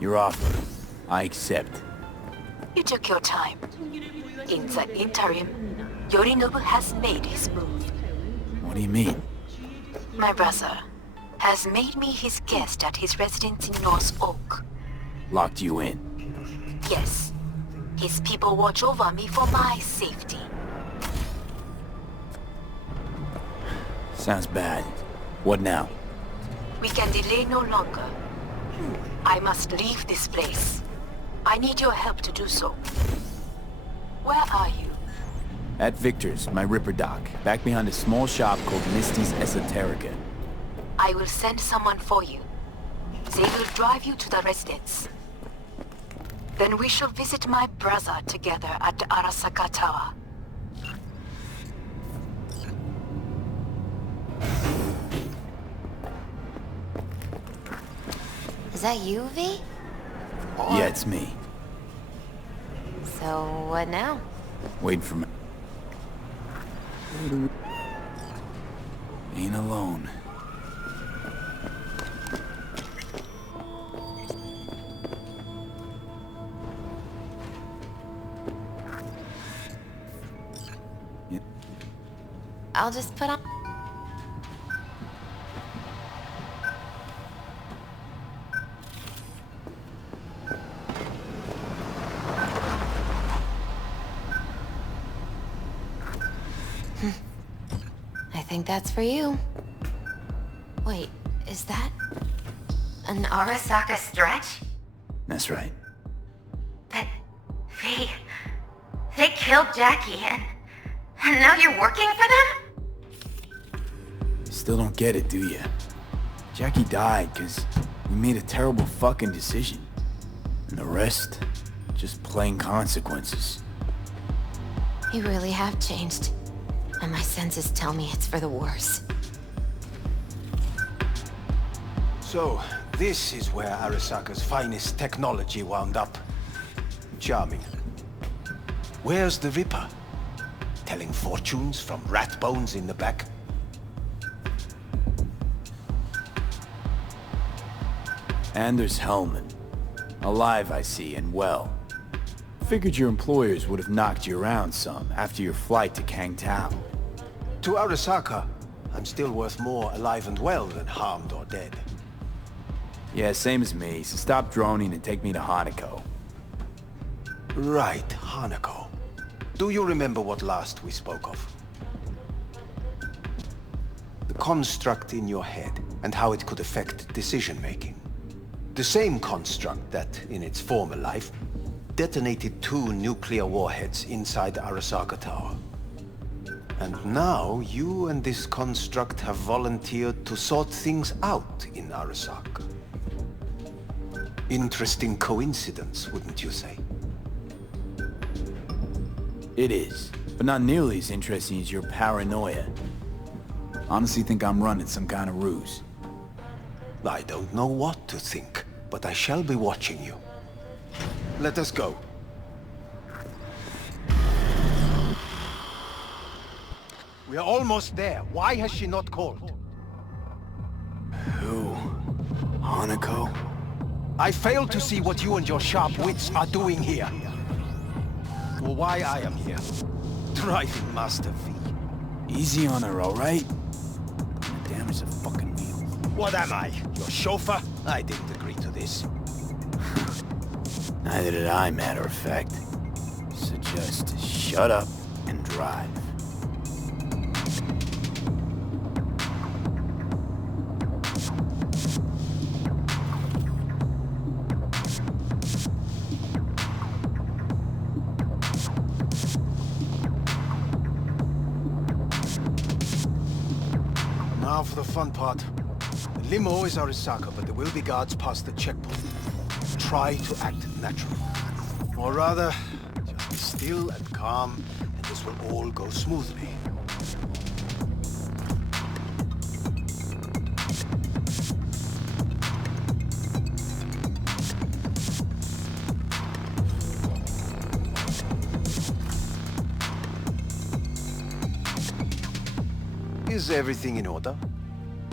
Your offer. I accept. You took your time. In the interim, Yorinobu has made his move. What do you mean? My brother has made me his guest at his residence in North Oak. Locked you in. Yes. His people watch over me for my safety. Sounds bad. What now? We can delay no longer. I must leave this place. I need your help to do so. Where are you? At Victor's, my Ripper dock, back behind a small shop called Misty's Esoterica. I will send someone for you. They will drive you to the residence. Then we shall visit my brother together at the Arasaka Tower. Is that you, V? Yeah, it's me. So, what now? Waiting for me. Ain't alone. I'll just put on... I think that's for you. Wait, is that... an Arasaka stretch? That's right. But... They killed Jackie and now you're working for them? Still don't get it, do ya? Jackie died because we made a terrible fucking decision. And the rest, just plain consequences. You really have changed. And my senses tell me it's for the worse. So, this is where Arasaka's finest technology wound up. Charming. Where's the Ripper? Telling fortunes from rat bones in the back? And there's Hellman. Alive, I see, and well. Figured your employers would have knocked you around some after your flight to Kangtao. To Arasaka, I'm still worth more alive and well than harmed or dead. Yeah, same as me, so stop droning and take me to Hanako. Right, Hanako. Do you remember what last we spoke of? The construct in your head and how it could affect decision-making. The same construct that, in its former life, detonated 2 nuclear warheads inside the Arasaka Tower. And now, you and this construct have volunteered to sort things out in Arasaka. Interesting coincidence, wouldn't you say? It is, but not nearly as interesting as your paranoia. Honestly think I'm running some kind of ruse. I don't know what to think, but I shall be watching you. Let us go. We are almost there. Why has she not called? Who? Hanako? I fail to see what you and your sharp wits are doing here. Or why I am here. Driving Master V. Easy on her, alright? Damage the fucking wheel. What am I? Your chauffeur? I didn't agree to this. Neither did I, matter of fact. So just shut up and drive. Now for the fun part. The limo is Arasaka, but there will be guards past the checkpoint. Try to act natural. Or rather, just be still and calm, and this will all go smoothly. Is everything in order?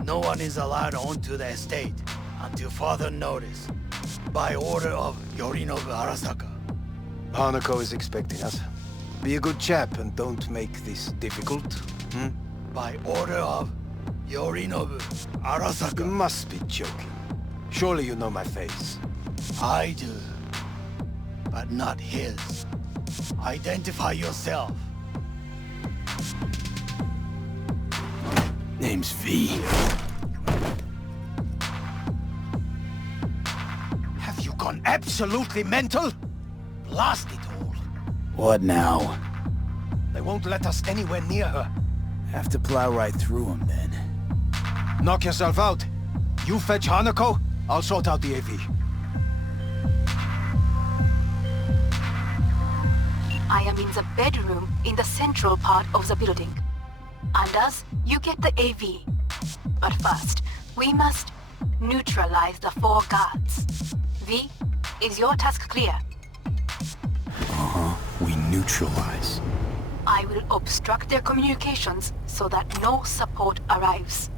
No one is allowed onto the estate until further notice. By order of Yorinobu Arasaka. Hanako is expecting us. Be a good chap and don't make this difficult. By order of Yorinobu Arasaka. You must be joking. Surely you know my face. I do. But not his. Identify yourself. Name's V. Have you gone absolutely mental? Blast it all. What now? They won't let us anywhere near her. Have to plow right through him then. Knock yourself out. You fetch Hanako, I'll sort out the AV. I am in the bedroom in the central part of the building. Anders, you get the AV. But first, we must neutralize the 4 guards. V, is your task clear? We neutralize. I will obstruct their communications so that no support arrives.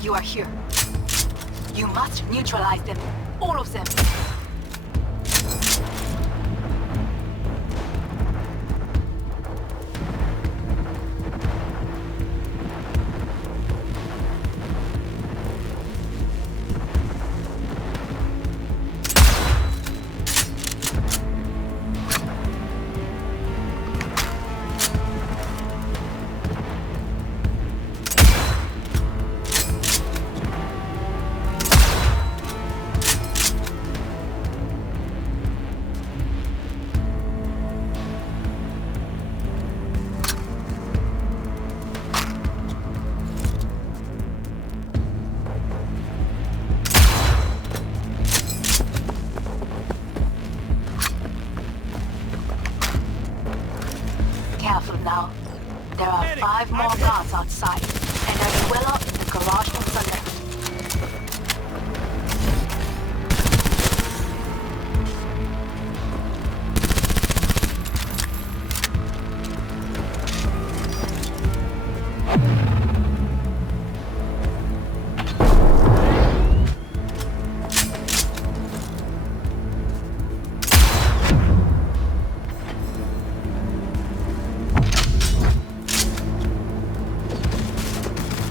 You are here. You must neutralize them. All of them. Careful now. There are 5 more guards outside, and a dweller in the garage on the left.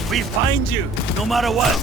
We find you, no matter what.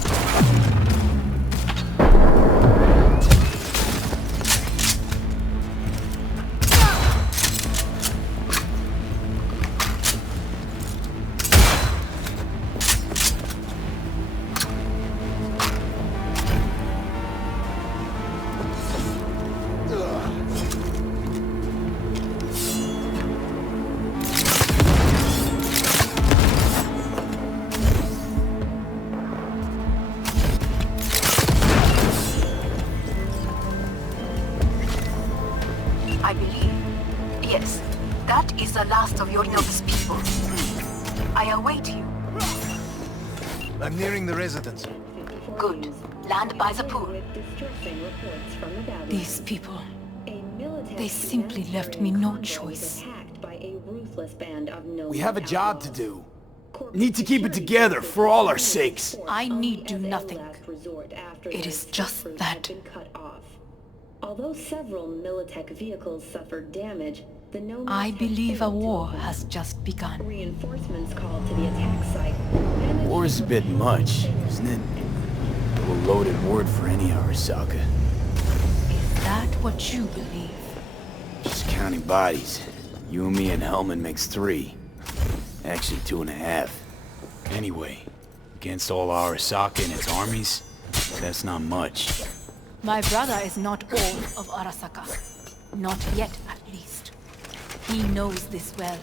I believe. Yes, that is the last of Yorinobu's people. I await you. I'm nearing the residence. Good. Land by the pool. With distressing reports from the valley. These people. A They simply left me no choice. We have a job to do. Need to keep it together for all our sakes. I need do nothing. It is just that. Although several Militech vehicles suffered damage, the Nomads I believe a failed to war comply. has just begun. Reinforcements called to the attack site. and the War is a bit much, isn't it? A little loaded word for any Arasaka. Is that what you believe? Just counting bodies. You and me and Hellman makes 3. Actually 2.5. Anyway, against all Arasaka and its armies, that's not much. My brother is not all of Arasaka. Not yet, at least. He knows this well.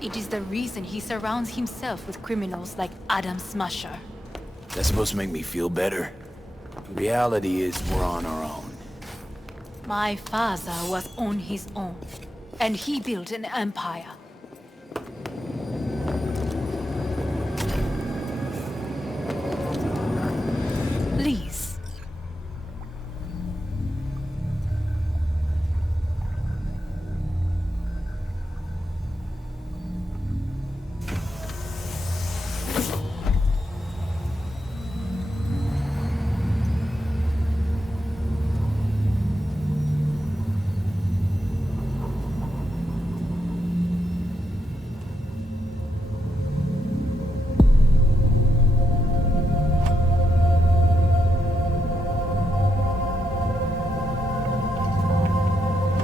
It is the reason he surrounds himself with criminals like Adam Smasher. That's supposed to make me feel better. Reality is we're on our own. My father was on his own, and he built an empire. Please.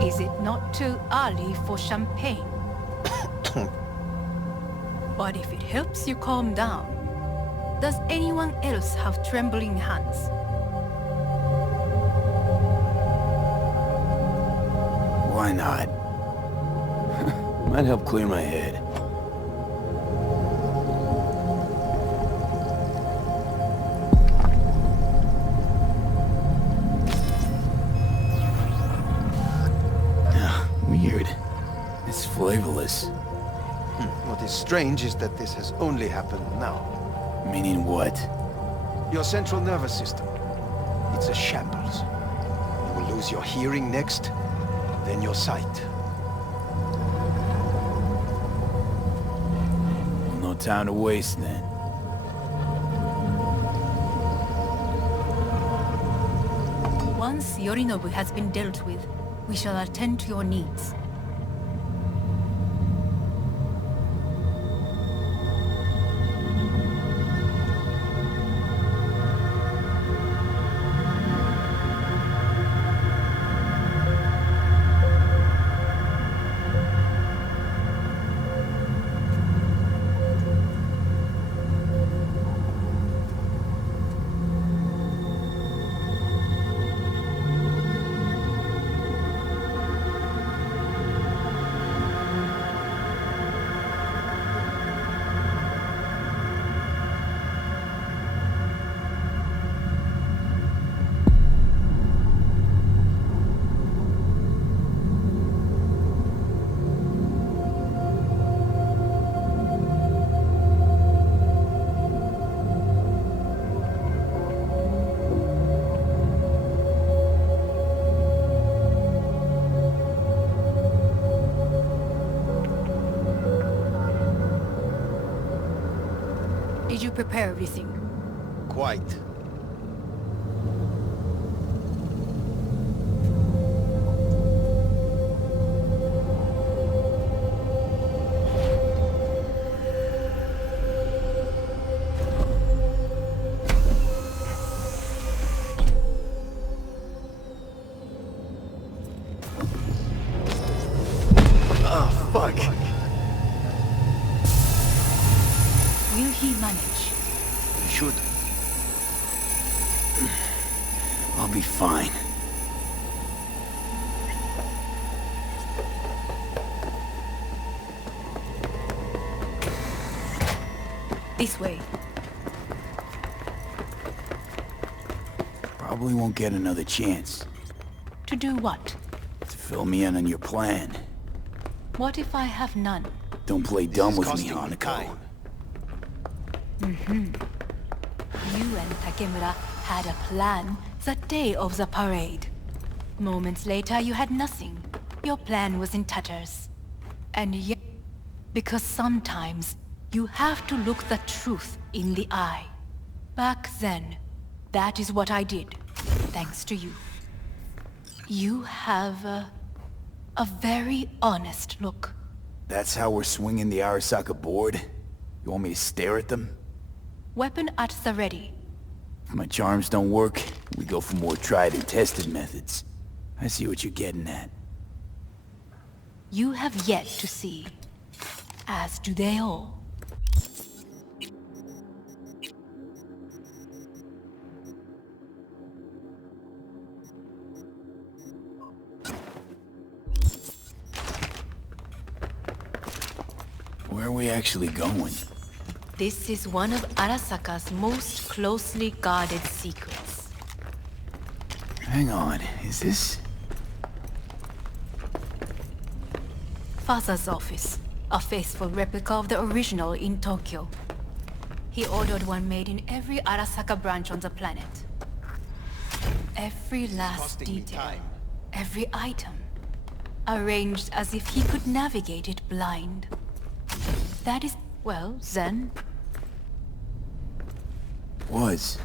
Is it not too early for champagne? But if it helps you calm down, does anyone else have trembling hands? Why not? Might help clear my head. Weird. It's flavorless. What is strange is that this has only happened now. Meaning what? Your central nervous system. It's a shambles. You will lose your hearing next, then your sight. No time to waste then. Once Yorinobu has been dealt with, we shall attend to your needs. Did you prepare everything? Quite. Oh, fuck. Will he manage? You should. I'll be fine. This way. Probably won't get another chance To do what? to fill me in on your plan. What if I have none? Don't play dumb is with me, costing me Hanako. time. You and Takemura had a plan the day of the parade. Moments later, you had nothing. Your plan was in tatters. And yet, because sometimes you have to look the truth in the eye. Back then, that is what I did, thanks to you. You have a very honest look. That's how we're swinging the Arasaka board? You want me to stare at them? Weapon at the ready. If my charms don't work, we go for more tried and tested methods. I see what you're getting at. You have yet to see, as do they all. Where are we actually going? This is one of Arasaka's most closely guarded secrets. Hang on, is this... Father's office, a faithful replica of the original in Tokyo. He ordered one made in every Arasaka branch on the planet. Every last detail, every item, arranged as if he could navigate it blind. That is, well, then... Was.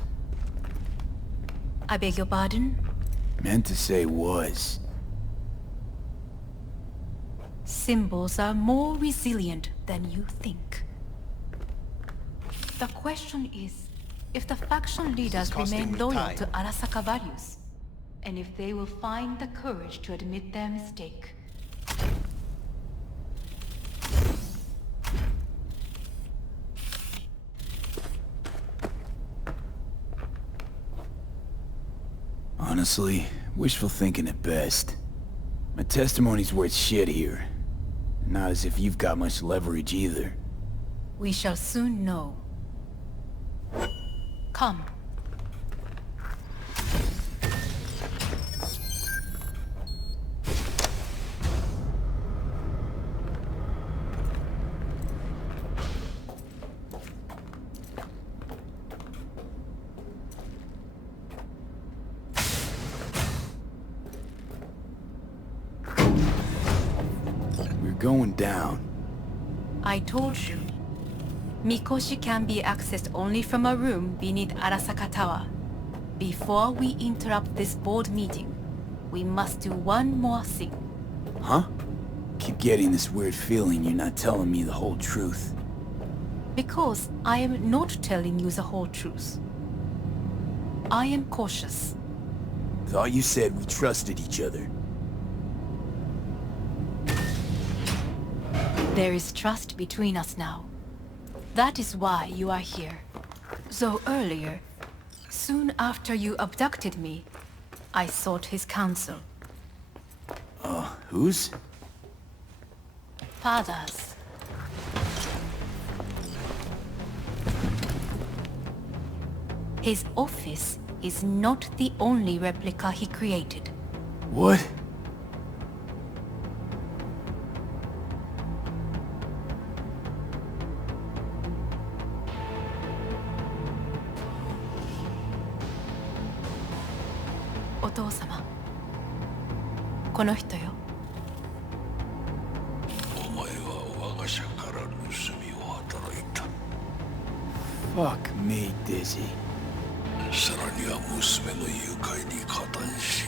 I beg your pardon? Meant to say was. Symbols are more resilient than you think. The question is, if the faction leaders remain loyal to Arasaka values, and if they will find the courage to admit their mistake. Honestly, wishful thinking at best. My testimony's worth shit here. Not as if you've got much leverage either. We shall soon know. Come. Going down. I told you. Mikoshi can be accessed only from a room beneath Arasaka Tower. Before we interrupt this board meeting, we must do one more thing. Huh? Keep getting this weird feeling you're not telling me the whole truth. Because I am not telling you the whole truth. I am cautious. Thought you said we trusted each other. There is trust between us now. That is why you are here. Though earlier, soon after you abducted me, I sought his counsel. Whose? Father's. His office is not the only replica he created. What? Otou-sama. この人よ。お前は我が社から盗みを働いた。Fuck me, Dizzy. さらには娘の誘拐に加担し、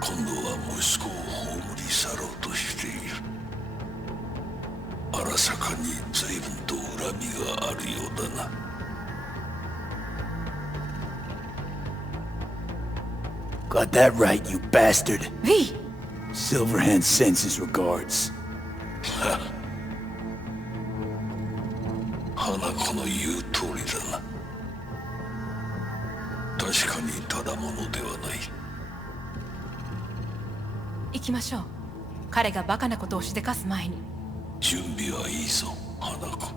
今度は息子を葬り去ろうとしている。荒坂に随分と恨みがあるようだな。Got that right, you bastard. V! Silverhand sends his regards. 花子の言う通りだな。確かにただものではない。行きましょう。彼がバカなことをしでかす前に。準備はいいぞ、花子。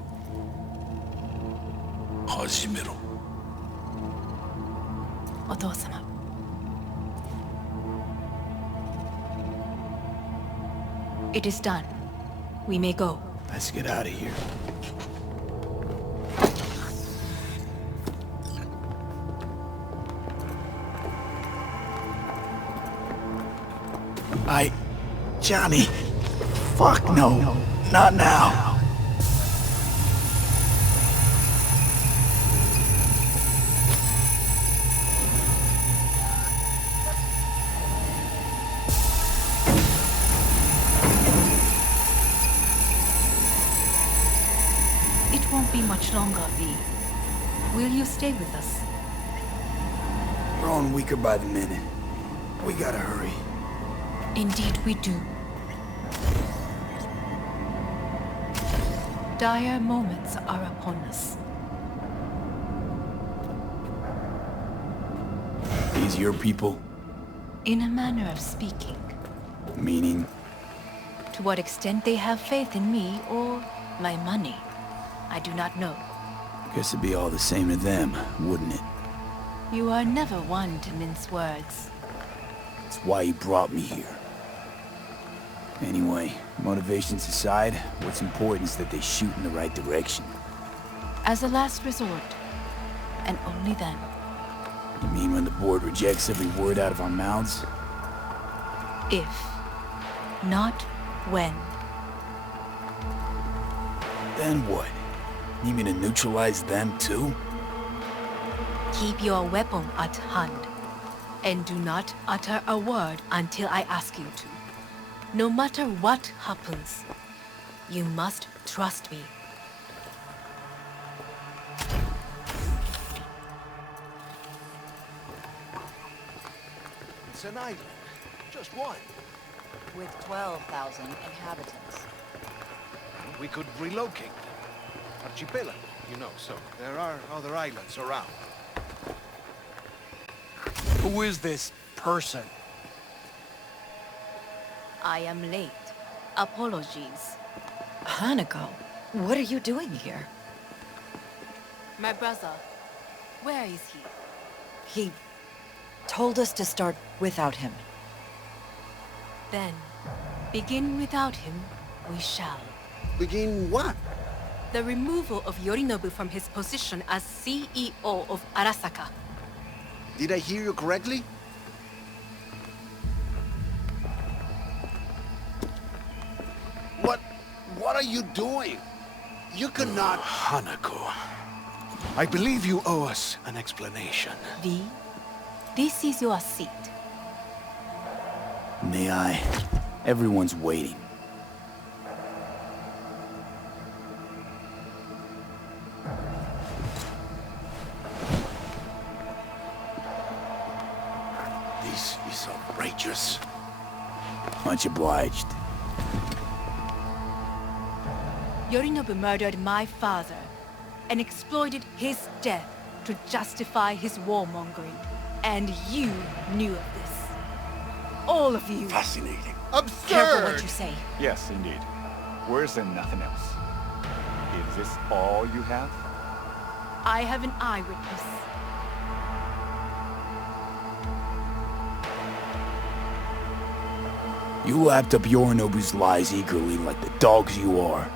始めろ。お父様。It is done. We may go. Let's get out of here. Johnny... Fuck no. Not now. It won't be much longer, V. Will you stay with us? Growing weaker by the minute. We gotta hurry. Indeed we do. Dire moments are upon us. These your people? In a manner of speaking. Meaning? To what extent they have faith in me or my money, I do not know. Guess it'd be all the same to them, wouldn't it? You are never one to mince words. It's why you brought me here. Anyway, motivations aside, what's important is that they shoot in the right direction. As a last resort, and only then. You mean when the board rejects every word out of our mouths? If, not when. Then what? You mean to neutralize them too? Keep your weapon at hand, and do not utter a word until I ask you to. No matter what happens, you must trust me. It's an island. Just one. With 12,000 inhabitants. We could relocate them. Archipelago, you know, so there are other islands around. Who is this person? I am late. Apologies. Hanako, what are you doing here? My brother, where is he? He told us to start without him. Then, begin without him, we shall. Begin what? The removal of Yorinobu from his position as CEO of Arasaka. Did I hear you correctly? What are you doing? You cannot... Hanako. I believe you owe us an explanation. V, this is your seat. May I? Everyone's waiting. This is outrageous. Much obliged. Yorinobu murdered my father and exploited his death to justify his warmongering. And you knew of this. All of you. Fascinating. Careful what you say. Yes, indeed. Worse than nothing else. Is this all you have? I have an eyewitness. You lapped up Yorinobu's lies eagerly like the dogs you are.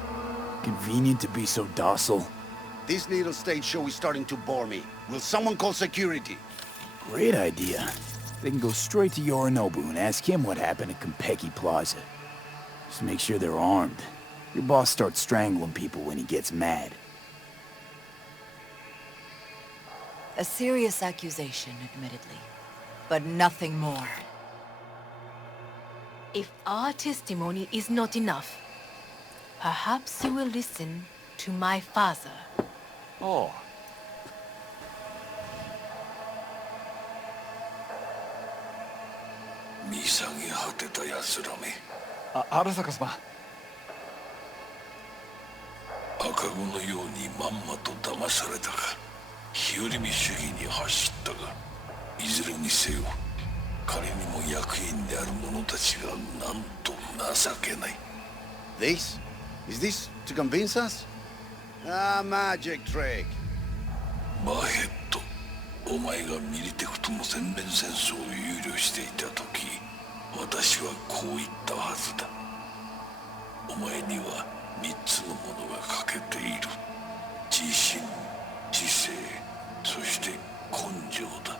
Convenient to be so docile. This little stage show is starting to bore me. Will someone call security? Great idea. They can go straight to Yorinobu and ask him what happened at Konpeki Plaza. Just make sure they're armed. Your boss starts strangling people when he gets mad. A serious accusation, admittedly. But nothing more. If our testimony is not enough, perhaps you will listen to my father. Oh. Arasaka-sama. 赤子のようにまんまと騙されたか日和見主義に走ったがいずれにせよ彼にも役員である者たちがなんと情けない This? Is this to convince us? Ah, magic trick. バヘットお前がミリテクとの全面戦争を憂慮していた時私はこう言ったはずだお前には3つのものが欠けている自信知性そして根性だ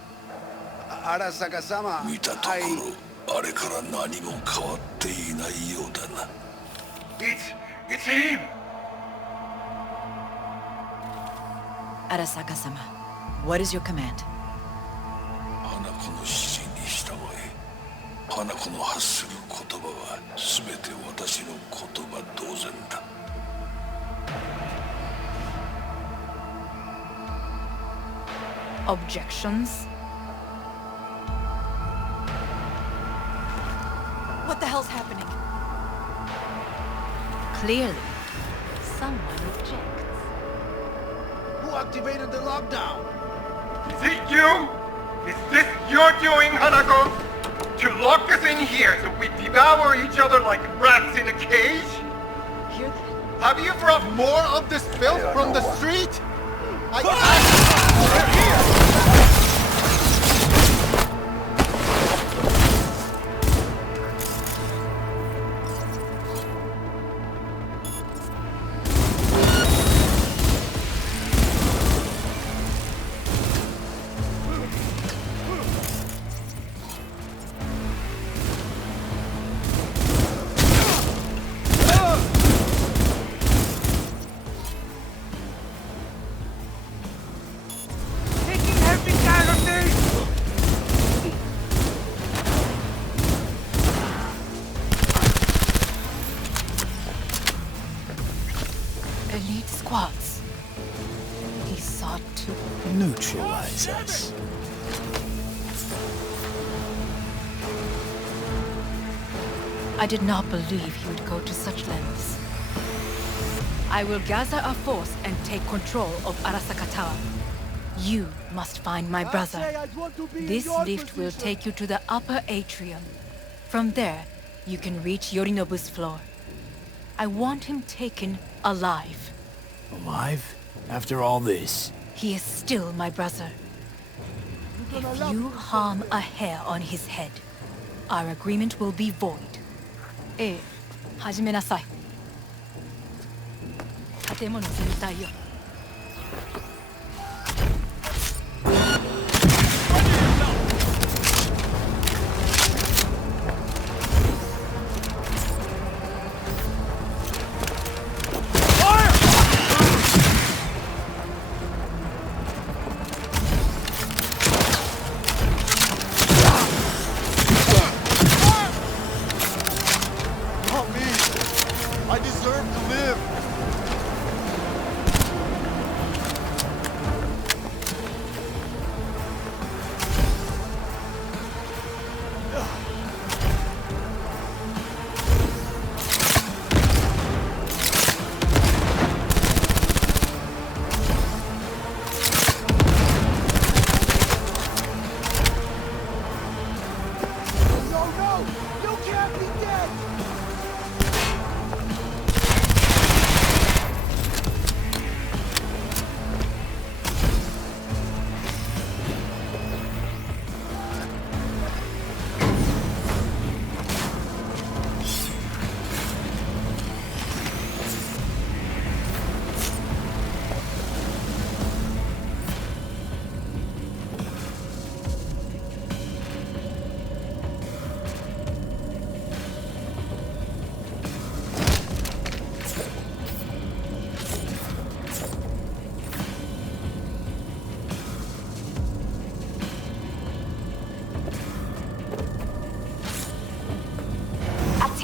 Arasaka-sama, 見たところあれから何も変わっていないようだな。It's him! Arasaka-sama, what is your command? 花子の指示に従え。花子の発する言葉は全て私の言葉同然だ。Objections? What the hell's happening? Clearly, someone objects. Who activated the lockdown? Is it you? Is this your doing, Hanako? To lock us in here so we devour each other like rats in a cage? Have you brought more of this filth from the street? Elite squads. He sought to Neutralize us. I did not believe he would go to such lengths. I will gather a force and take control of Arasaka Tower. You must find my brother. This lift will take you to the upper atrium. From there, you can reach Yorinobu's floor. I want him taken alive. Alive? After all this? He is still my brother. If you harm a hair on his head, our agreement will be void. 始めなさい。建物全体よ。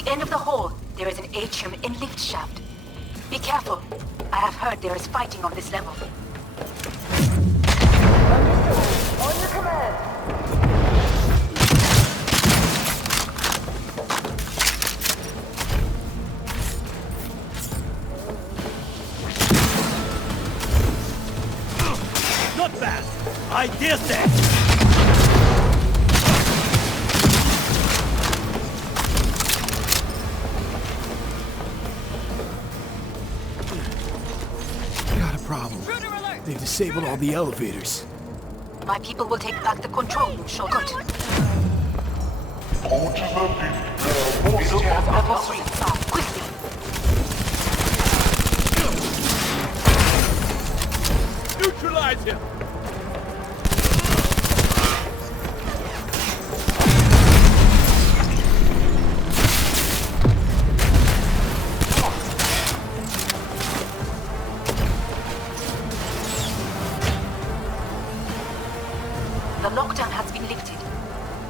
End of the hall, there is an atrium in lift shaft. Be careful. I have heard there is fighting on this level. On your command. Not bad. I did that. They've disabled all the elevators. My people will take back the control room shortcut. Resolve level 3, quickly. Neutralize him! The lockdown has been lifted.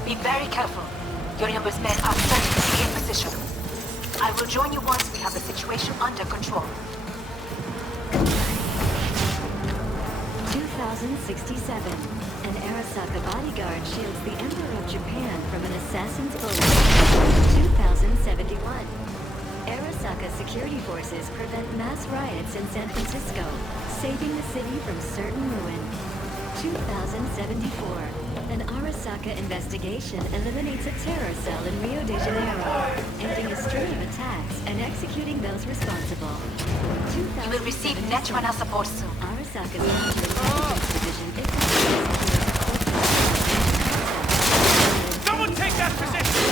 Be very careful. Yorinobu's men are certain to be in position. I will join you once we have the situation under control. 2067. An Arasaka bodyguard shields the Emperor of Japan from an assassin's bullet. 2071. Arasaka security forces prevent mass riots in San Francisco, saving the city from certain ruin. 2074. An Arasaka investigation eliminates a terror cell in Rio de Janeiro, ending a string of attacks and executing those responsible. You will receive Netrunner support soon. Arasaka's intelligence division is Someone take that position!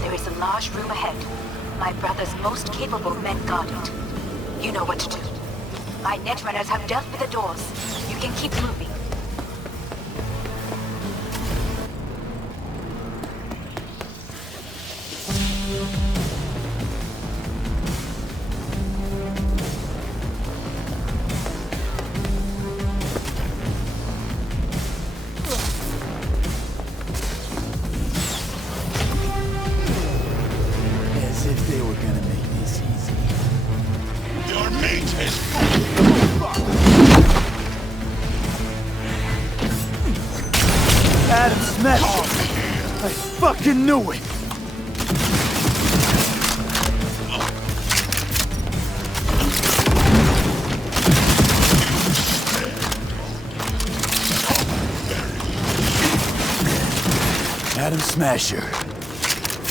There is a large room ahead. My brother's most capable men guard it. You know what to do. My netrunners have dealt with the doors. You can keep moving. As if they were gonna make this easy. Your mate has Adam Smith! I fucking knew it! Adam Smasher.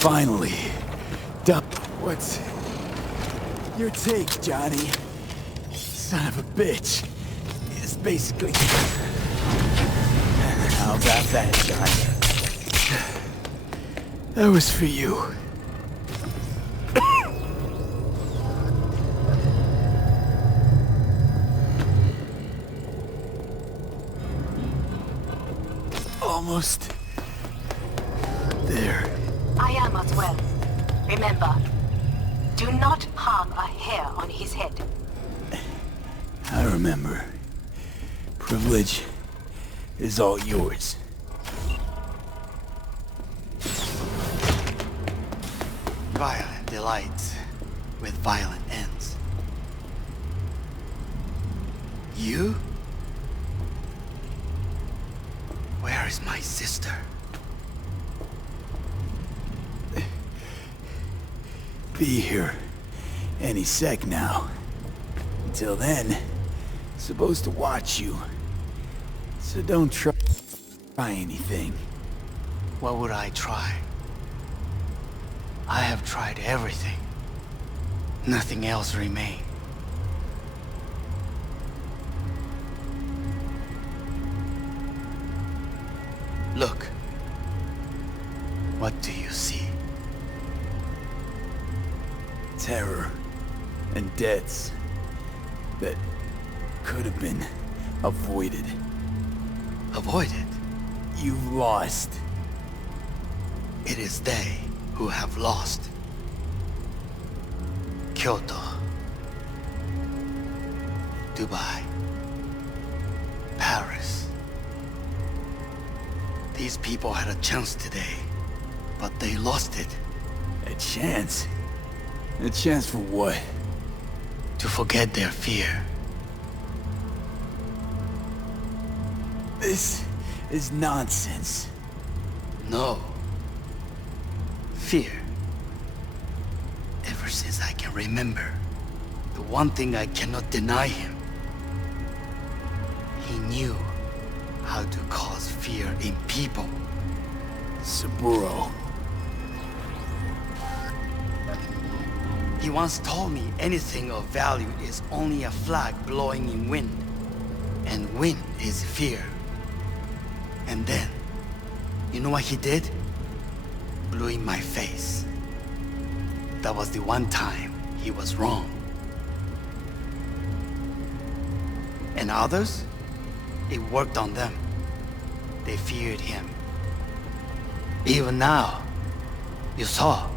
Finally. What's your take, Johnny? Son of a bitch. It's basically... How about that, Johnny? That was for you. Almost there. I am as well. Remember, do not harm a hair on his head. I remember. Privilege is all yours. Violent delights with violent ends. You? Where is my sister? Be here any sec now. Until then, supposed to watch you. So don't try anything. What would I try? I have tried everything. Nothing else remains. Look. What do you see? Terror and deaths that could have been avoided. Avoided? You've lost. It is they who have lost. Kyoto. Dubai. Paris. These people had a chance today, but they lost it. A chance? A chance for what? To forget their fear. This is nonsense. No. Fear. Ever since I can remember, the one thing I cannot deny him. He knew how to cause fear in people. Saburo. He once told me anything of value is only a flag blowing in wind. And wind is fear. And then, you know what he did? Blew in my face. That was the one time he was wrong. And others? It worked on them. They feared him. Even now, you saw.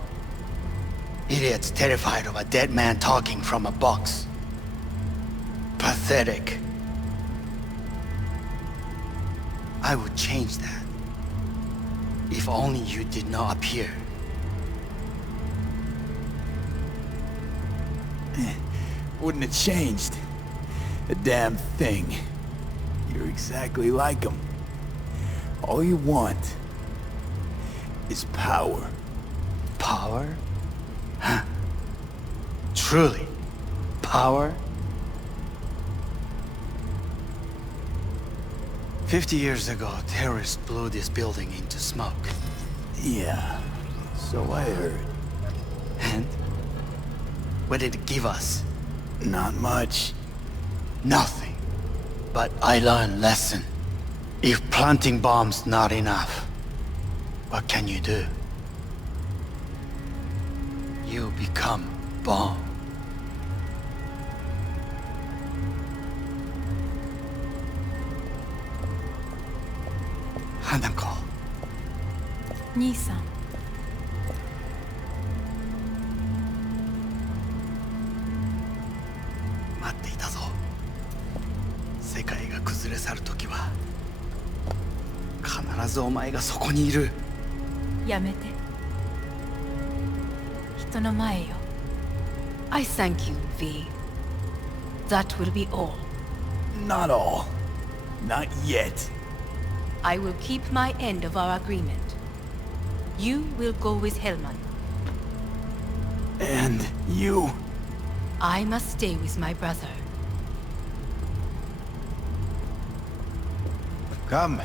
Idiots terrified of a dead man talking from a box. Pathetic. I would change that. If only you did not appear. Wouldn't have changed a damn thing. You're exactly like him. All you want is power. Power? Huh. Truly, power? 50 years ago, terrorists blew this building into smoke. Yeah, so I heard. And? What did it give us? Not much. Nothing. But I learned lesson. If planting bombs not enough, what can you do? You become bomb. Hanako. 兄さん。待っていたぞ。世界が崩れ去るときは必ずお前がそこにいる。やめて。人の前よ。I thank you, V. That will be all. Not all. Not yet. I will keep my end of our agreement. You will go with Hellman. And you? I must stay with my brother. Come.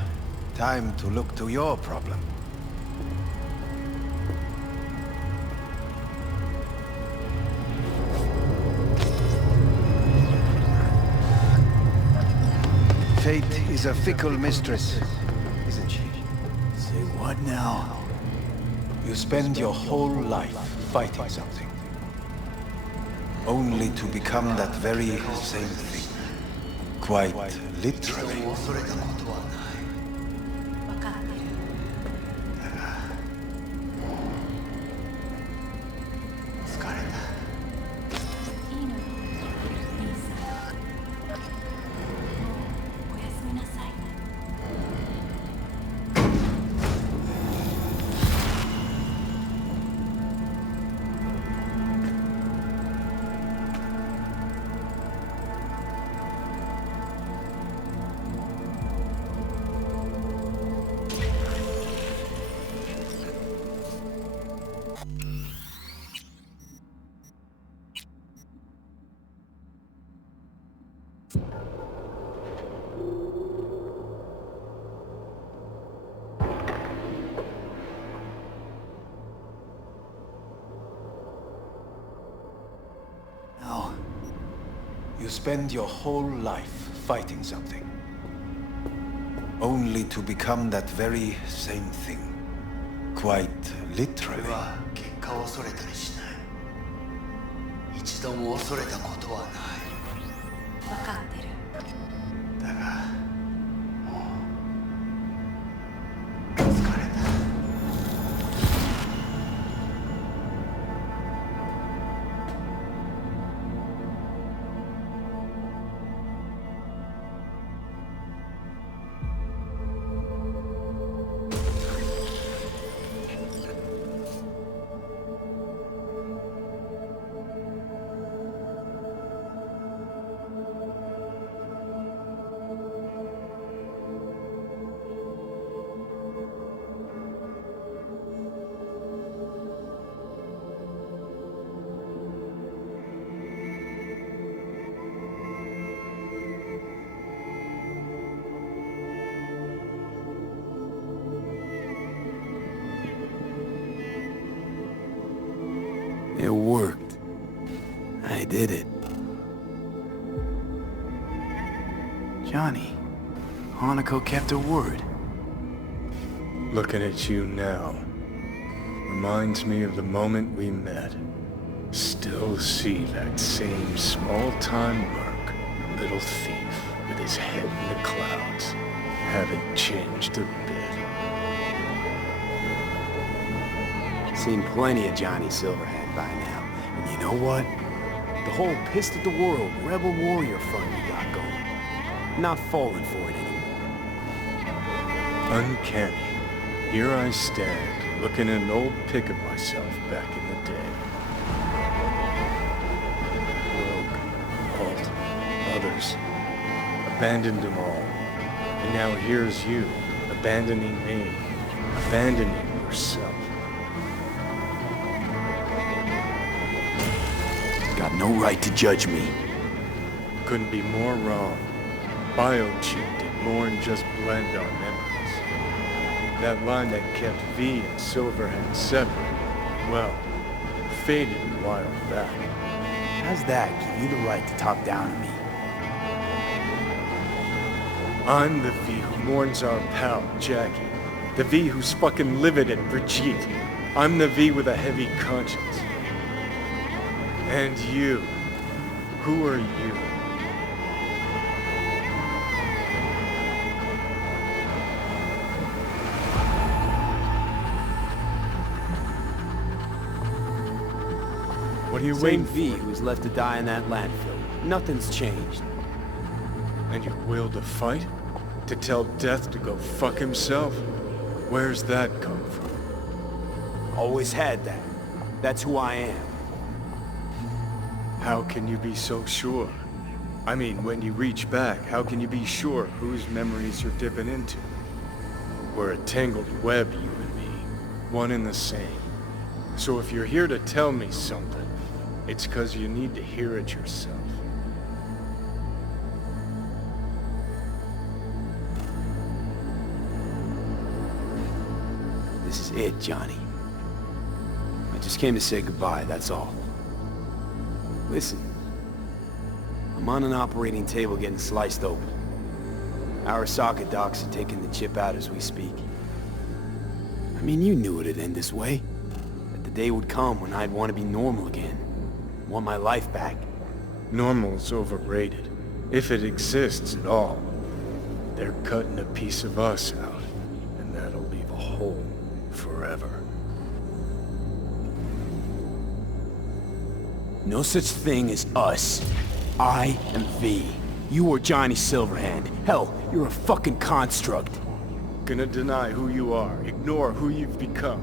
Time to look to your problem. Fate is a fickle mistress, isn't she? Say what now? You spend your whole life fighting something, only to become that very same thing. Quite literally. You spend your whole life fighting something, only to become that very same thing. Quite literally. 俺は結果を恐れたりしない。一度も恐れたことはない。分かってる。だが、もう疲れた。did it. Johnny, Hanako kept her word. Looking at you now reminds me of the moment we met. Still see that same small-time merc, little thief with his head in the clouds. Haven't changed a bit. Seen plenty of Johnny Silverhand by now. And you know what? The whole pissed at the world rebel warrior front you got going. Not falling for it anymore. Uncanny. Here I stand, looking at an old pic of myself back in the day. Rogue, Alt, others. Abandoned them all. And now here's you, abandoning me. Abandoning yourself. Got no right to judge me. Couldn't be more wrong. Biochip did more than just blend our memories. That line that kept V and Silverhand separate, well, faded a while back. How's that give you the right to talk down to me? I'm the V who mourns our pal, Jackie. The V who's fucking livid at Brigitte. I'm the V with a heavy conscience. And you. Who are you? What are you waiting for? V who's left to die in that landfill. Nothing's changed. And your will to fight? To tell death to go fuck himself? Where's that come from? Always had that. That's who I am. How can you be so sure? I mean, when you reach back, how can you be sure whose memories you're dipping into? We're a tangled web, you and me. One and the same. So if you're here to tell me something, it's 'cause you need to hear it yourself. This is it, Johnny. I just came to say goodbye, that's all. Listen. I'm on an operating table getting sliced open. Arasaka docs are taking the chip out as we speak. I mean, you knew it'd end this way. That the day would come when I'd want to be normal again. Want my life back. Normal's overrated. If it exists at all. They're cutting a piece of us out, and that'll leave a hole forever. No such thing as us. I am V. You are Johnny Silverhand. Hell, you're a fucking construct. Gonna deny who you are, ignore who you've become.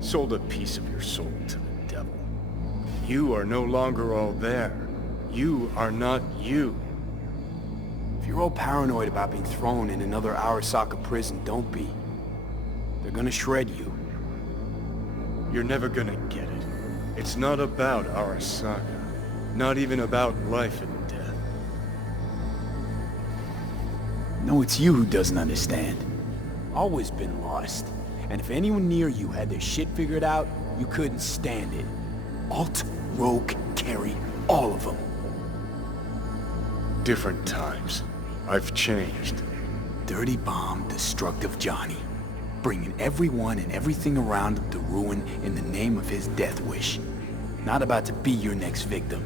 Sold a piece of your soul to the devil. You are no longer all there. You are not you. If you're all paranoid about being thrown in another Arasaka prison, don't be. They're gonna shred you. You're never gonna get it. It's not about Arasaka. Not even about life and death. No, it's you who doesn't understand. Always been lost. And if anyone near you had their shit figured out, you couldn't stand it. Alt, Rogue, Carry, all of them. Different times. I've changed. Dirty bomb, destructive Johnny. Bringing everyone and everything around him to ruin in the name of his death wish. Not about to be your next victim.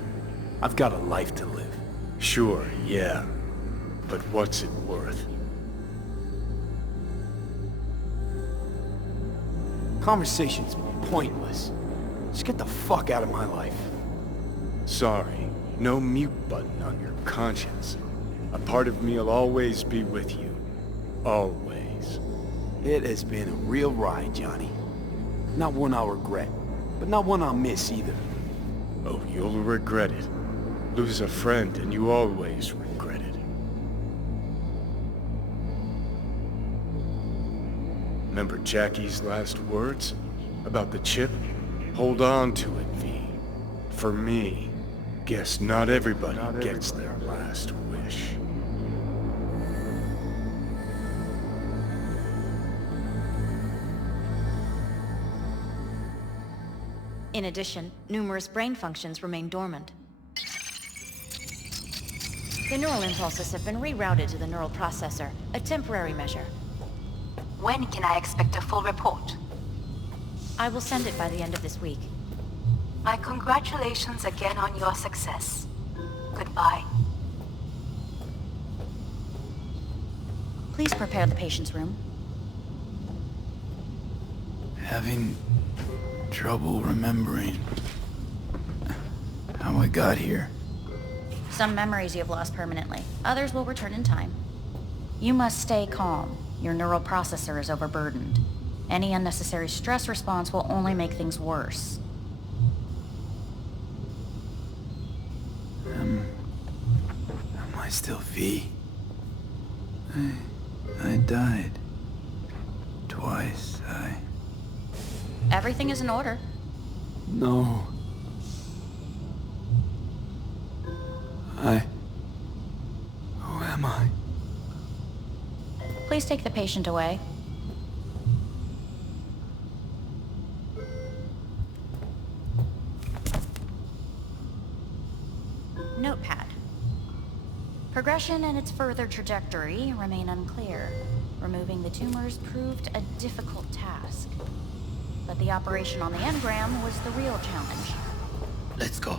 I've got a life to live. Sure, yeah. But what's it worth? Conversation's pointless. Just get the fuck out of my life. Sorry, no mute button on your conscience. A part of me'll always be with you. Always. It has been a real ride, Johnny. Not one I'll regret, but not one I'll miss either. Oh, you'll regret it. Lose a friend and you always regret it. Remember Jackie's last words? About the chip? Hold on to it, V. For me, guess not everybody gets their last wish. In addition, numerous brain functions remain dormant. The neural impulses have been rerouted to the neural processor, a temporary measure. When can I expect a full report? I will send it by the end of this week. My congratulations again on your success. Goodbye. Please prepare the patient's room. Having trouble remembering how I got here. Some memories you have lost permanently. Others will return in time. You must stay calm. Your neural processor is overburdened. Any unnecessary stress response will only make things worse. Am I still V? I died. Twice, Everything is in order. No. Who am I? Please take the patient away. Notepad. Progression and its further trajectory remain unclear. Removing the tumors proved a difficult task. But the operation on the engram was the real challenge. Let's go.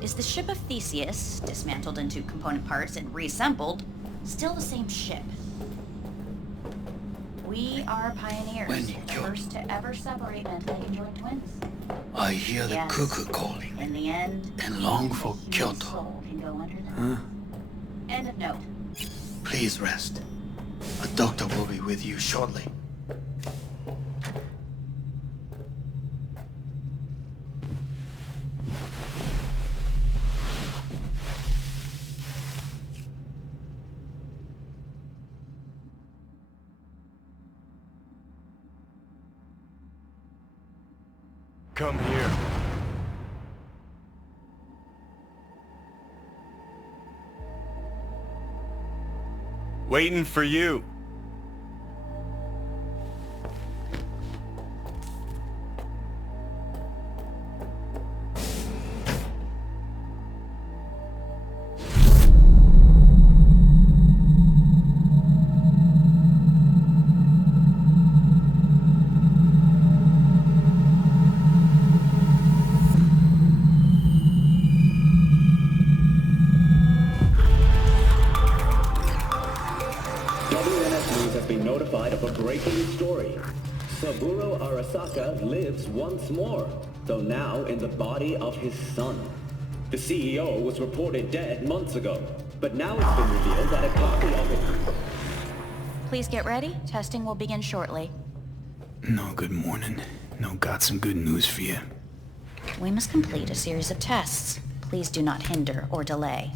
Is the ship of Theseus, dismantled into component parts and reassembled, still the same ship? We are pioneers, the first to ever separate mentally conjoined twins. I hear the cuckoo calling. In the end, and long for Kyoto. Soul can go under them. End of note. Please rest. A doctor will be with you shortly. Come here. Waiting for you. Lives once more, though now in the body of his son. The CEO was reported dead months ago, but now it's been revealed that a copy of it... Please get ready. Testing will begin shortly. No, good morning. No, got some good news for you. We must complete a series of tests. Please do not hinder or delay.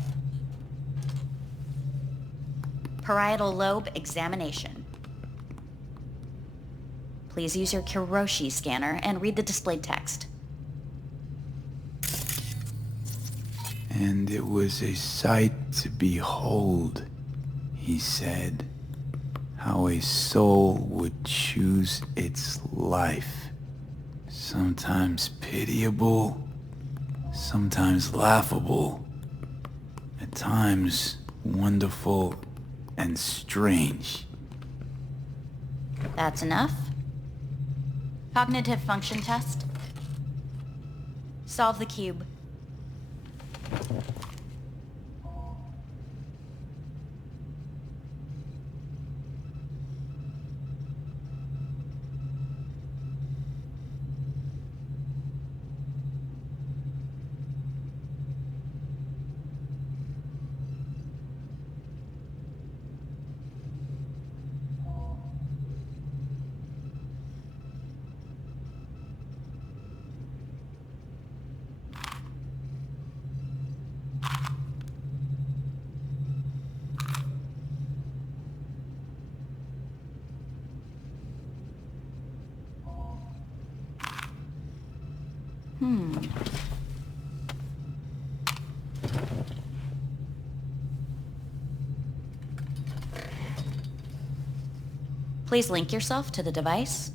Parietal lobe examination. Please use your Kiroshi scanner and read the displayed text. And it was a sight to behold, he said, how a soul would choose its life. Sometimes pitiable, sometimes laughable, at times wonderful and strange. That's enough. Cognitive function test. Solve the cube. Please link yourself to the device.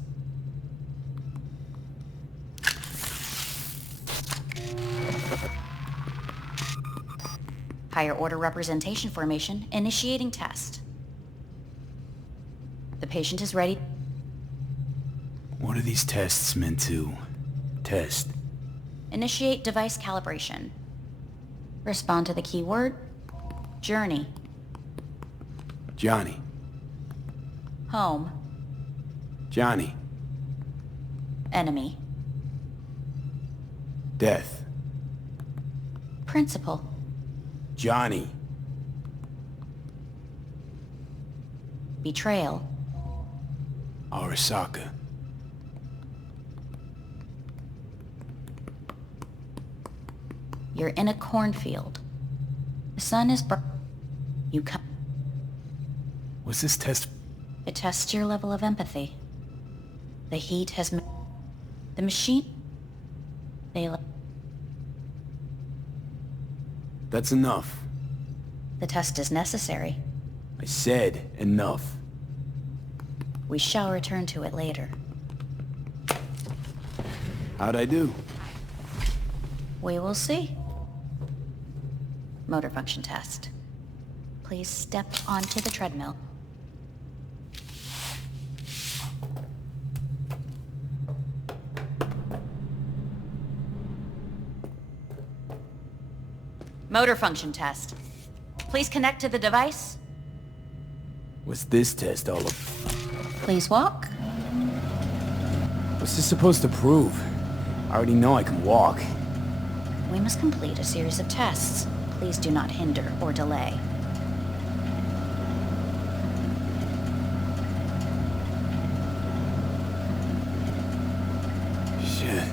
Higher order representation formation, initiating test. The patient is ready. What are these tests meant to test? Initiate device calibration. Respond to the keyword, journey. Johnny. Home. Johnny. Enemy. Death. Principal. Johnny. Betrayal. Arasaka. You're in a cornfield. The sun is You come. What's this test? It tests your level of empathy. The heat has... The machine... That's enough. The test is necessary. I said enough. We shall return to it later. How'd I do? We will see. Motor function test. Please step onto the treadmill. Motor function test. Please connect to the device. What's this test all of? Please walk. What's this supposed to prove? I already know I can walk. We must complete a series of tests. Please do not hinder or delay. Shit.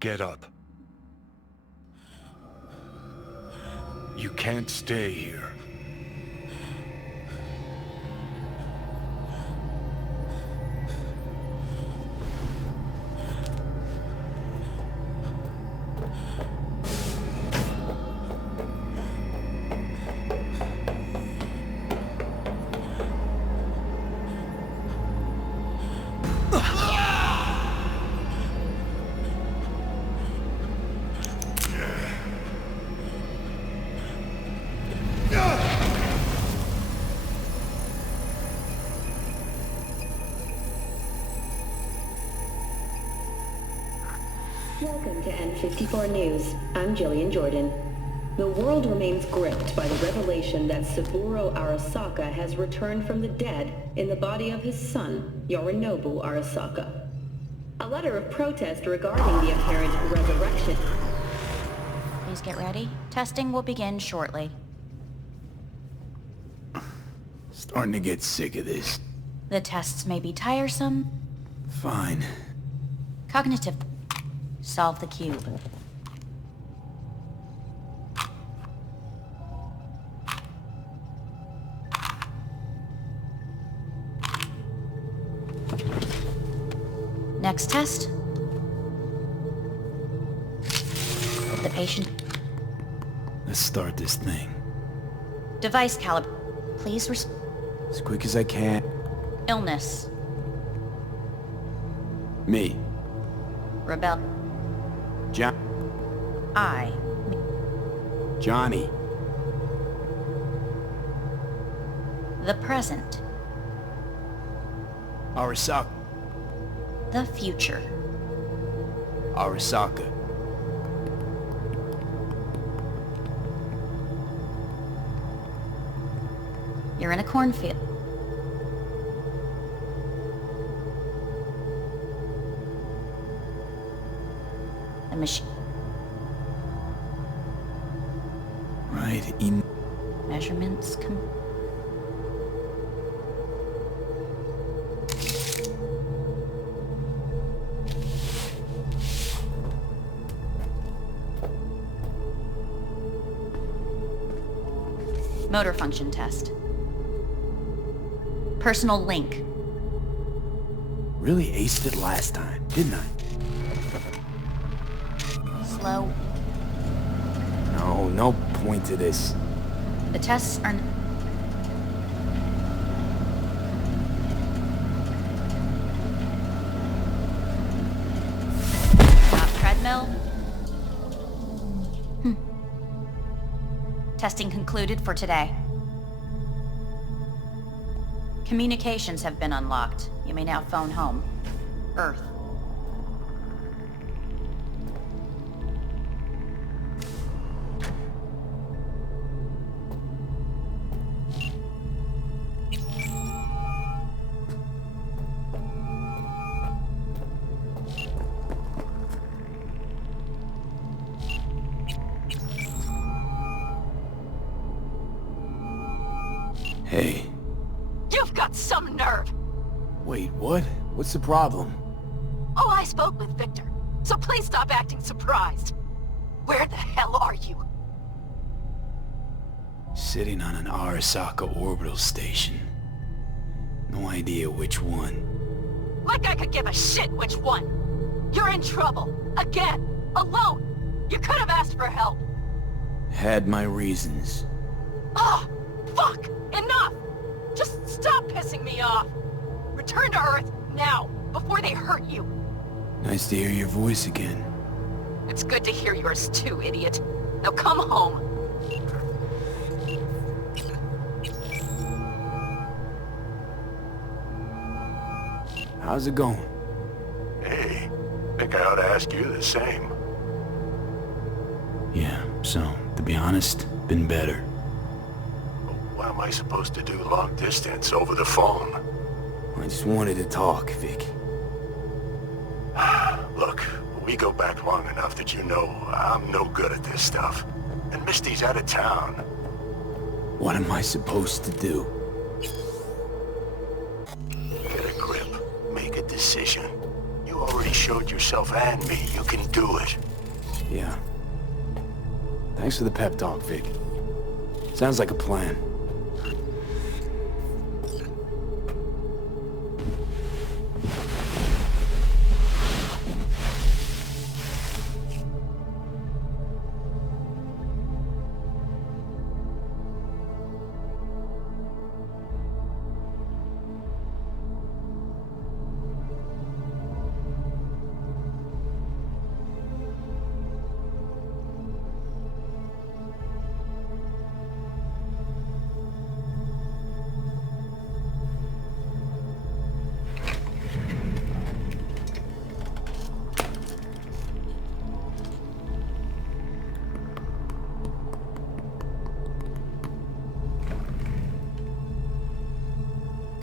Get up. You can't stay here. Welcome to N54 News. I'm Jillian Jordan. The world remains gripped by the revelation that Saburo Arasaka has returned from the dead in the body of his son, Yorinobu Arasaka. A letter of protest regarding the apparent resurrection. Please get ready. Testing will begin shortly. Starting to get sick of this. The tests may be tiresome. Fine. Cognitive. Solve the cube. Next test. The patient. Let's start this thing. Device caliber. Please as quick as I can. Illness. Me. Rebel. John. I. Johnny. The present. Arasaka. The future. Arasaka. You're in a cornfield. The machine. Right in. Measurements. Motor function test. Personal link. Really aced it last time, didn't I? Slow. No point to this. The tests are... Testing concluded for today. Communications have been unlocked. You may now phone home. Earth. Hey. You've got some nerve! Wait, what? What's the problem? Oh, I spoke with Victor, so please stop acting surprised. Where the hell are you? Sitting on an Arasaka orbital station. No idea which one. Like I could give a shit which one! You're in trouble! Again! Alone! You could have asked for help! Had my reasons. Oh, fuck! Enough! Just stop pissing me off! Return to Earth, now, before they hurt you! Nice to hear your voice again. It's good to hear yours too, idiot. Now come home! How's it going? Hey, think I ought to ask you the same. Yeah, so, to be honest, been better. What am I supposed to do long distance over the phone? I just wanted to talk, Vic. Look, we go back long enough that you know I'm no good at this stuff. And Misty's out of town. What am I supposed to do? Get a grip. Make a decision. You already showed yourself and me you can do it. Yeah. Thanks for the pep talk, Vic. Sounds like a plan.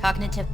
Cognitive.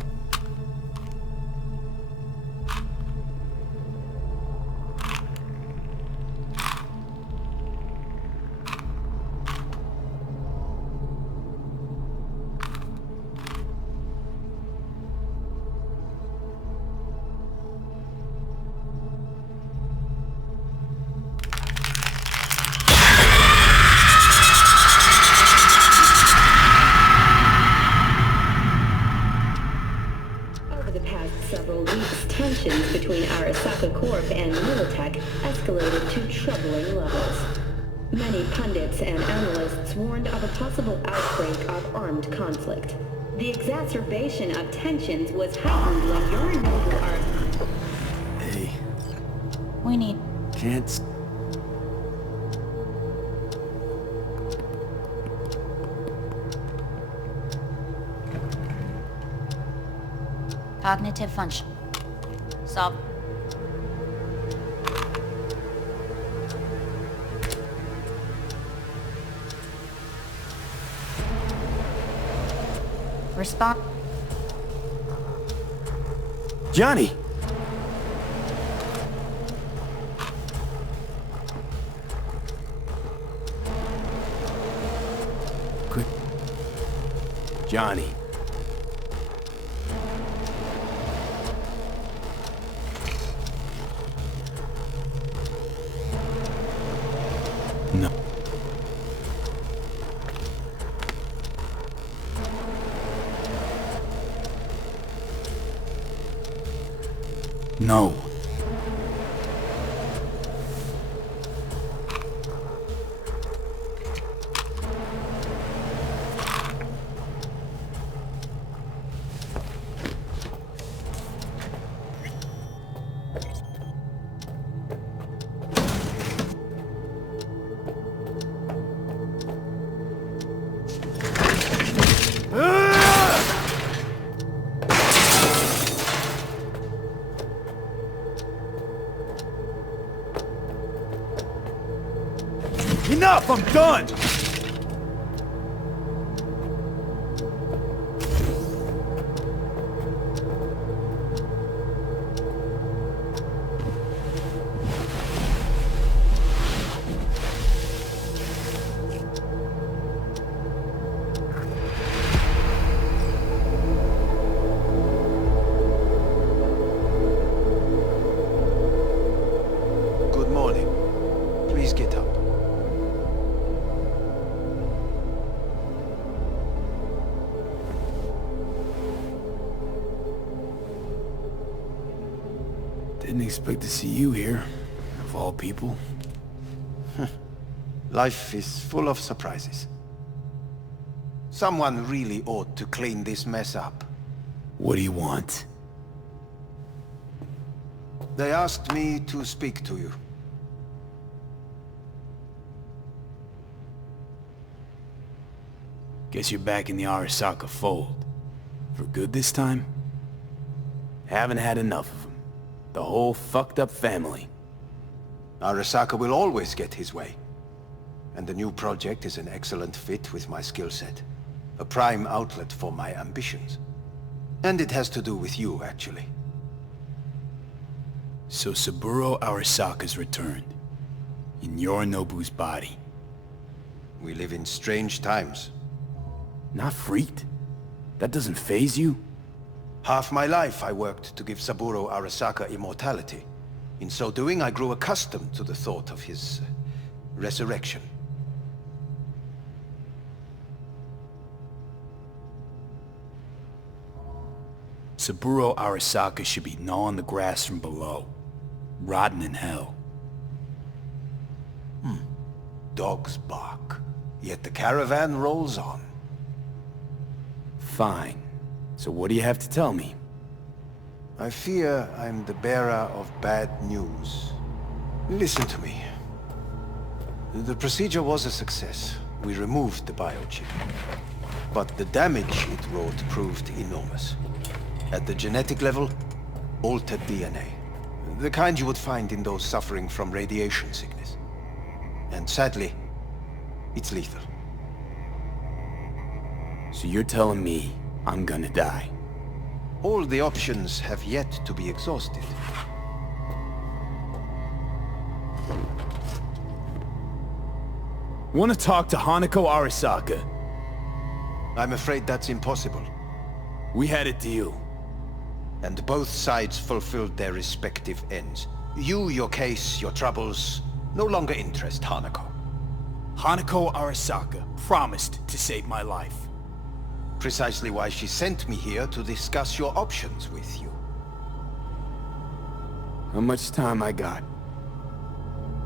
Tensions between Arasaka Corp and Militech escalated to troubling levels. Many pundits and analysts warned of a possible outbreak of armed conflict. The exacerbation of tensions was heightened when Yorinobu Hey. We need... Can't... Cognitive function. Solve. Respond. Johnny! Quick. Johnny. No. No. enough! I'm done! Didn't expect to see you here, of all people. Life is full of surprises. Someone really ought to clean this mess up. What do you want? They asked me to speak to you. Guess you're back in the Arasaka fold. For good this time? Haven't had enough of them. The whole fucked up family. Arasaka will always get his way. And the new project is an excellent fit with my skill set. A prime outlet for my ambitions. And it has to do with you, actually. So Saburo Arasaka's returned. In Yorinobu's body. We live in strange times. Not freaked? That doesn't faze you? Half my life I worked to give Saburo Arasaka immortality. In so doing, I grew accustomed to the thought of his resurrection. Saburo Arasaka should be gnawing the grass from below. Rotting in hell. Dogs bark, yet the caravan rolls on. Fine. So what do you have to tell me? I fear I'm the bearer of bad news. Listen to me. The procedure was a success. We removed the biochip. But the damage it wrought proved enormous. At the genetic level, altered DNA. The kind you would find in those suffering from radiation sickness. And sadly, it's lethal. So you're telling me I'm gonna die? All the options have yet to be exhausted. Want to talk to Hanako Arasaka? I'm afraid that's impossible. We had a deal. And both sides fulfilled their respective ends. You, your case, your troubles, no longer interest Hanako. Hanako Arasaka promised to save my life. Precisely why she sent me here to discuss your options with you. How much time I got?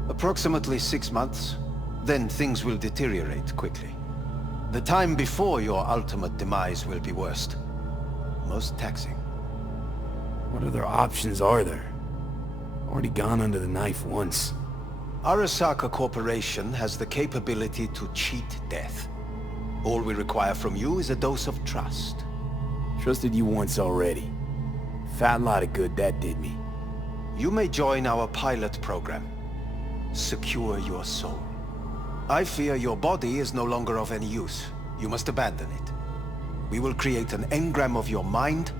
Approximately 6 months. Then things will deteriorate quickly. The time before your ultimate demise will be worst. Most taxing. What other options are there? Already gone under the knife once. Arasaka Corporation has the capability to cheat death. All we require from you is a dose of trust. Trusted you once already. Fat lot of good that did me. You may join our pilot program. Secure your soul. I fear your body is no longer of any use. You must abandon it. We will create an engram of your mind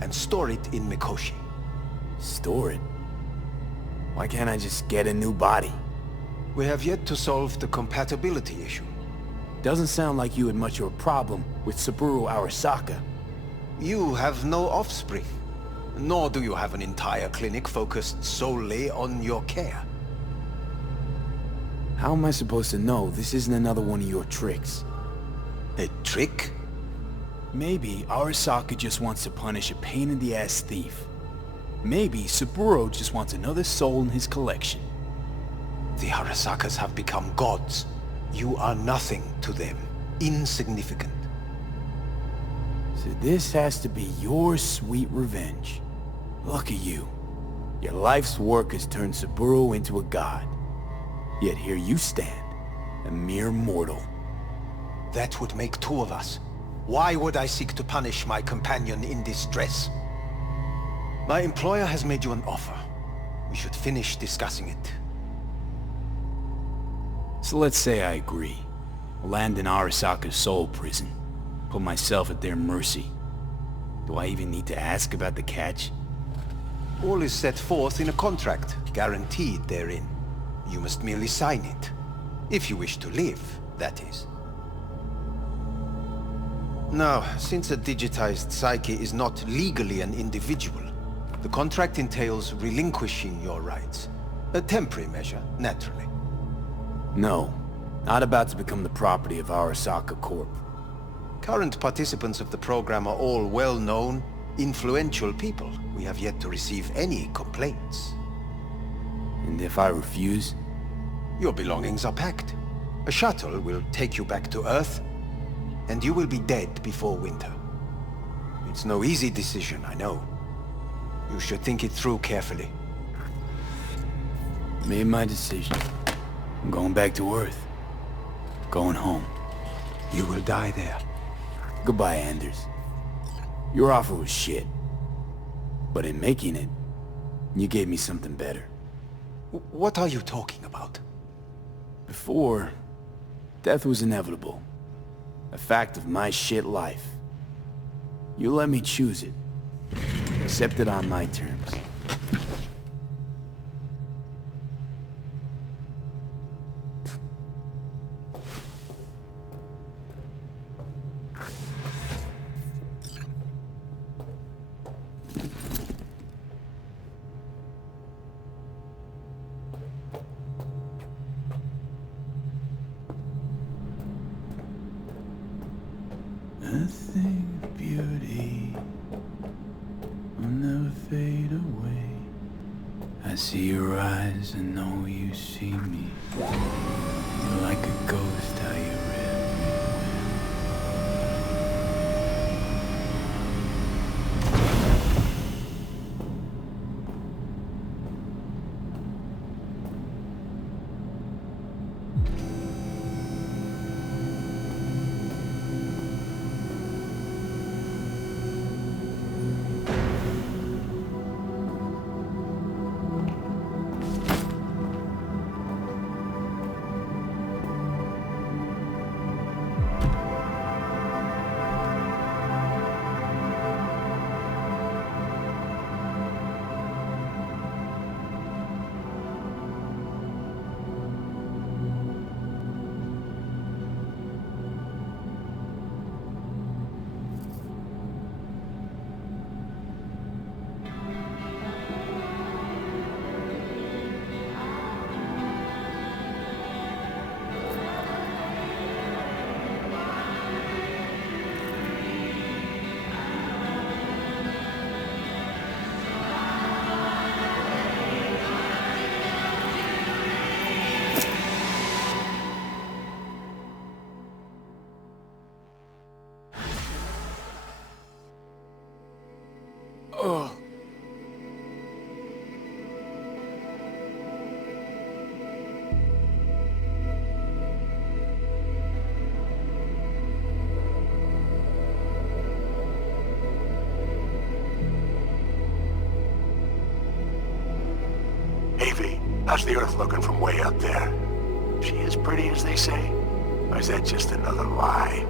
and store it in Mikoshi. Store it? Why can't I just get a new body? We have yet to solve the compatibility issue. Doesn't sound like you had much of a problem with Saburo Arasaka. You have no offspring. Nor do you have an entire clinic focused solely on your care. How am I supposed to know this isn't another one of your tricks? A trick? Maybe Arasaka just wants to punish a pain-in-the-ass thief. Maybe Saburo just wants another soul in his collection. The Arasakas have become gods. You are nothing to them. Insignificant. So this has to be your sweet revenge. Look at you. Your life's work has turned Saburo into a god. Yet here you stand, a mere mortal. That would make two of us. Why would I seek to punish my companion in distress? My employer has made you an offer. We should finish discussing it. So let's say I agree. Land in Arasaka's soul prison. Put myself at their mercy. Do I even need to ask about the catch? All is set forth in a contract, guaranteed therein. You must merely sign it. If you wish to live, that is. Now, since a digitized psyche is not legally an individual, the contract entails relinquishing your rights. A temporary measure, naturally. No. Not about to become the property of Arasaka Corp. Current participants of the program are all well-known, influential people. We have yet to receive any complaints. And if I refuse? Your belongings are packed. A shuttle will take you back to Earth, and you will be dead before winter. It's no easy decision, I know. You should think it through carefully. Made my decision. I'm going back to Earth. Going home. You will die there. Goodbye, Anders. Your offer was shit. But in making it, you gave me something better. What are you talking about? Before, death was inevitable. A fact of my shit life. You let me choose it. Accept it on my terms. Nothing of beauty will never fade away. I see your eyes and know you see me. You're like a ghost, how you How's the Earth looking from way up there? She as pretty as they say? Or is that just another lie?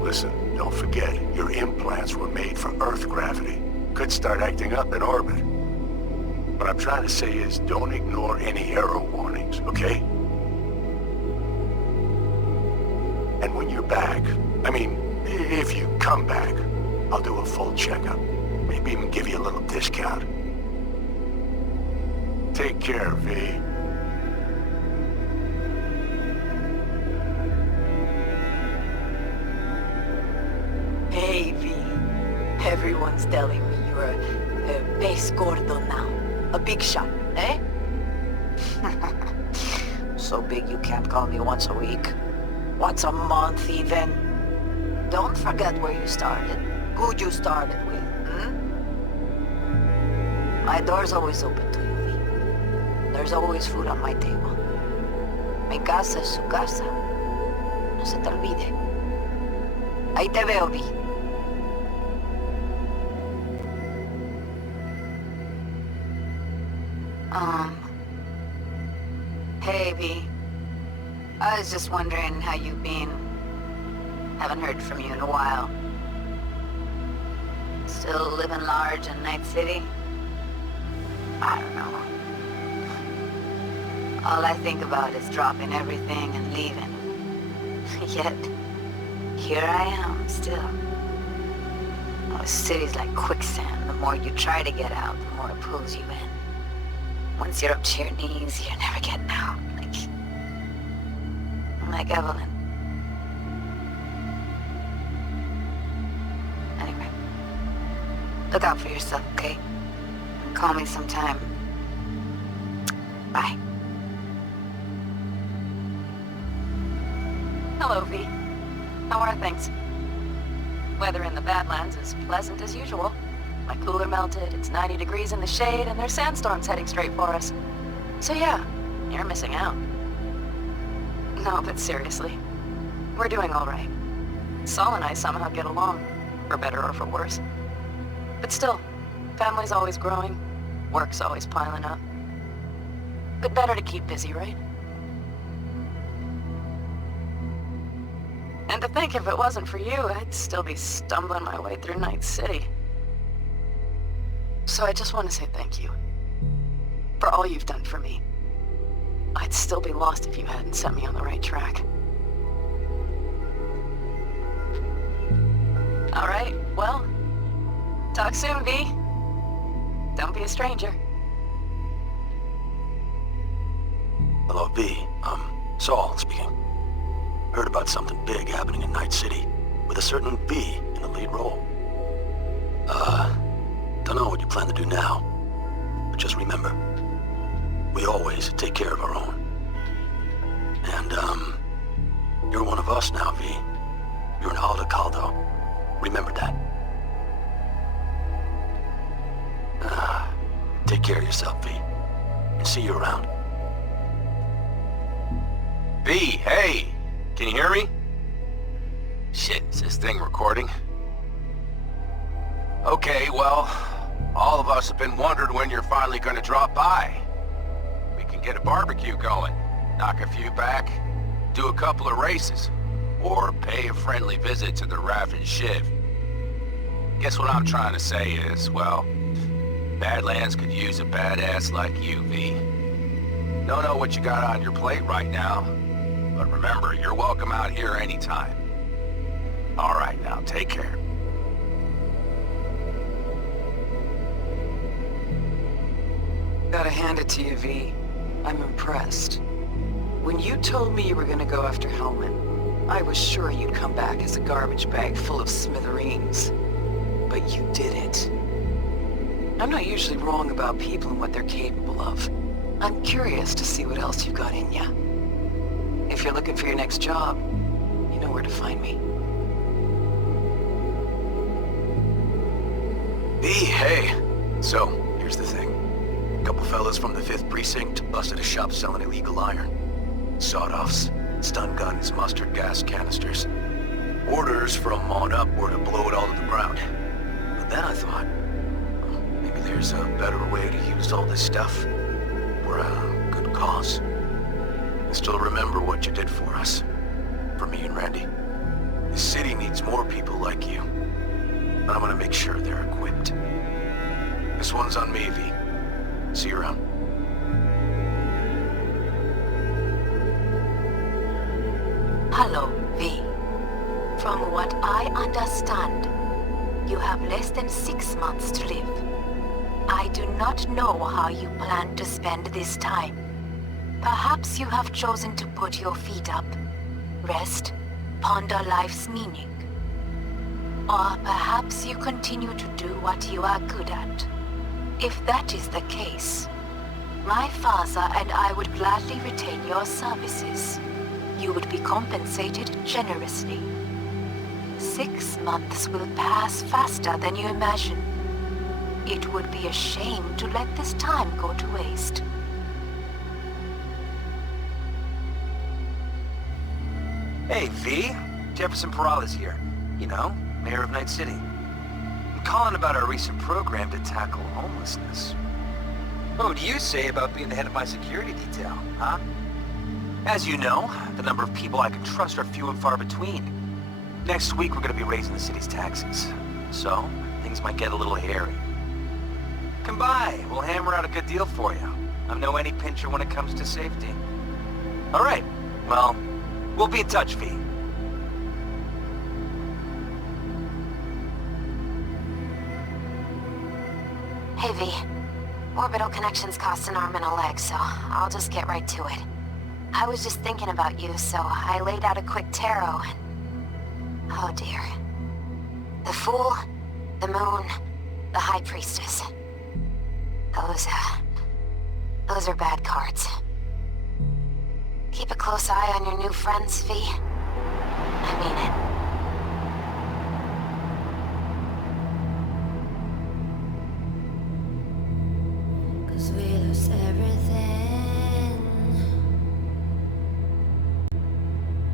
Listen, don't forget, your implants were made for Earth gravity. Could start acting up in orbit. What I'm trying to say is, don't ignore any error warnings, okay? And when you're back, I mean, if you come back, I'll do a full checkup. Maybe even give you a little discount. Take care, V. Hey, V. Everyone's telling me you're a base gordo now. A big shot, eh? So big you can't call me once a week. Once a month, even. Don't forget where you started. Who you started with, My door's always open to you. There's always food on my table. Mi casa es su casa. No se te olvide. Ahí te veo, Vi. Hey, V. I was just wondering how you've been. Haven't heard from you in a while. Still living large in Night City? I don't know. All I think about is dropping everything and leaving. Yet, here I am, still. Oh, the city's like quicksand. The more you try to get out, the more it pulls you in. Once you're up to your knees, you're never getting out. Like Evelyn. Anyway. Look out for yourself, okay? And call me sometime. Bye. Hello, V. How are things? Weather in the Badlands is pleasant as usual. My cooler melted, it's 90 degrees in the shade, and there's sandstorms heading straight for us. So yeah, you're missing out. No, but seriously, we're doing all right. Saul and I somehow get along, for better or for worse. But still, family's always growing, work's always piling up. But better to keep busy, right? And to think if it wasn't for you, I'd still be stumbling my way through Night City. So I just want to say thank you. For all you've done for me. I'd still be lost if you hadn't set me on the right track. All right, well, talk soon, V. Don't be a stranger. Hello, V. Saul speaking. Heard about something big happening in Night City, with a certain V in the lead role. Don't know what you plan to do now, but just remember, we always take care of our own. And, you're one of us now, V. You're an Aldecaldo. Remember that. Take care of yourself, V. And see you around. V, hey! Can you hear me? Shit, is this thing recording? Okay, well, all of us have been wondering when you're finally gonna drop by. We can get a barbecue going, knock a few back, do a couple of races, or pay a friendly visit to the Raft and Shiv. Guess what I'm trying to say is, well, Badlands could use a badass like you, V. Don't know what you got on your plate right now, but remember, you're welcome out here anytime. All right, now, take care. Gotta hand it to you, V. I'm impressed. When you told me you were gonna go after Hellman, I was sure you'd come back as a garbage bag full of smithereens. But you did it. I'm not usually wrong about people and what they're capable of. I'm curious to see what else you've got in ya. If you're looking for your next job, you know where to find me. V, hey! So, here's the thing. A couple fellas from the 5th Precinct busted a shop selling illegal iron. Sawed-offs, stun guns, mustard gas canisters. Orders from on up were to blow it all to the ground. But then I thought, well, maybe there's a better way to use all this stuff for a good cause. I still remember what you did for us. For me and Randy. The city needs more people like you. And I'm gonna make sure they're equipped. This one's on me, V. See you around. Hello, V. From what I understand, you have less than 6 months to live. I do not know how you plan to spend this time. Perhaps you have chosen to put your feet up, rest, ponder life's meaning. Or perhaps you continue to do what you are good at. If that is the case, my father and I would gladly retain your services. You would be compensated generously. 6 months will pass faster than you imagine. It would be a shame to let this time go to waste. Hey, V. Jefferson Peralta's here. You know, mayor of Night City. I'm calling about our recent program to tackle homelessness. What would you say about being the head of my security detail, huh? As you know, the number of people I can trust are few and far between. Next week, we're gonna be raising the city's taxes. So, things might get a little hairy. Come by, we'll hammer out a good deal for you. I'm no any pincher when it comes to safety. Alright, well, we'll be in touch, V. Hey, V. Orbital connections cost an arm and a leg, so I'll just get right to it. I was just thinking about you, so I laid out a quick tarot and... Oh dear. The Fool, the Moon, the High Priestess. Those are bad cards. Keep a close eye on your new friends, V. I mean it. 'Cause we lose everything.